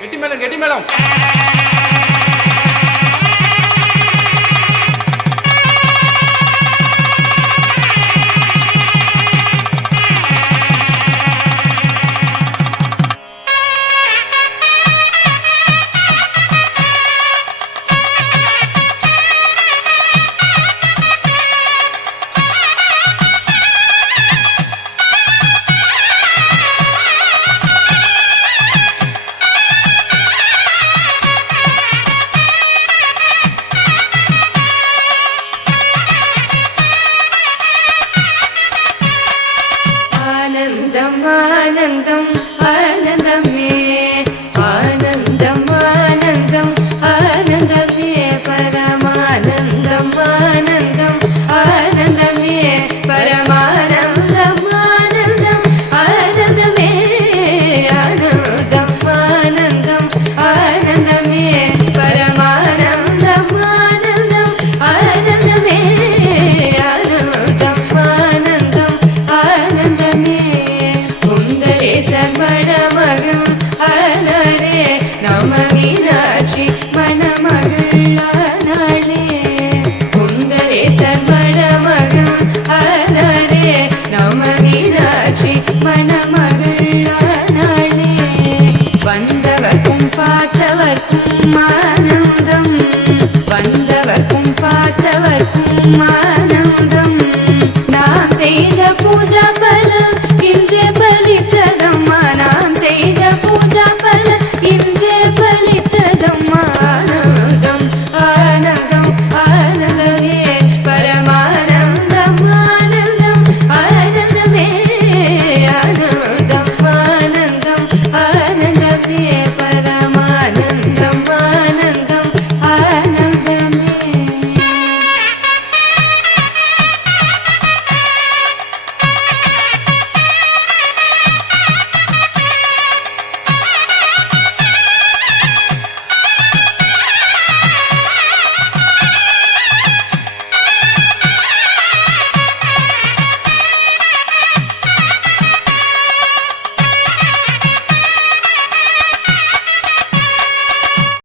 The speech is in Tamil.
கெட்டி மேளம் கெட்டி மேளம். ஆனந்தம் ஆனந்தம் ஆனந்தமே ஆனந்தம் ஆனந்தம் ஆனந்தமே பரமானந்தம் ஆனந்தம் ஆனந்தமே பரமானந்தம் ஆனந்தம் ஆனந்தமே ஆனந்தம் ஆனந்தம் ஆனந்தமே பரமானந்தம் ஆனந்தம் ஆனந்தமே ஆனந்தம் ஆனந்தம் ஆனந்தமே சுந்தரேசன் மணமகன்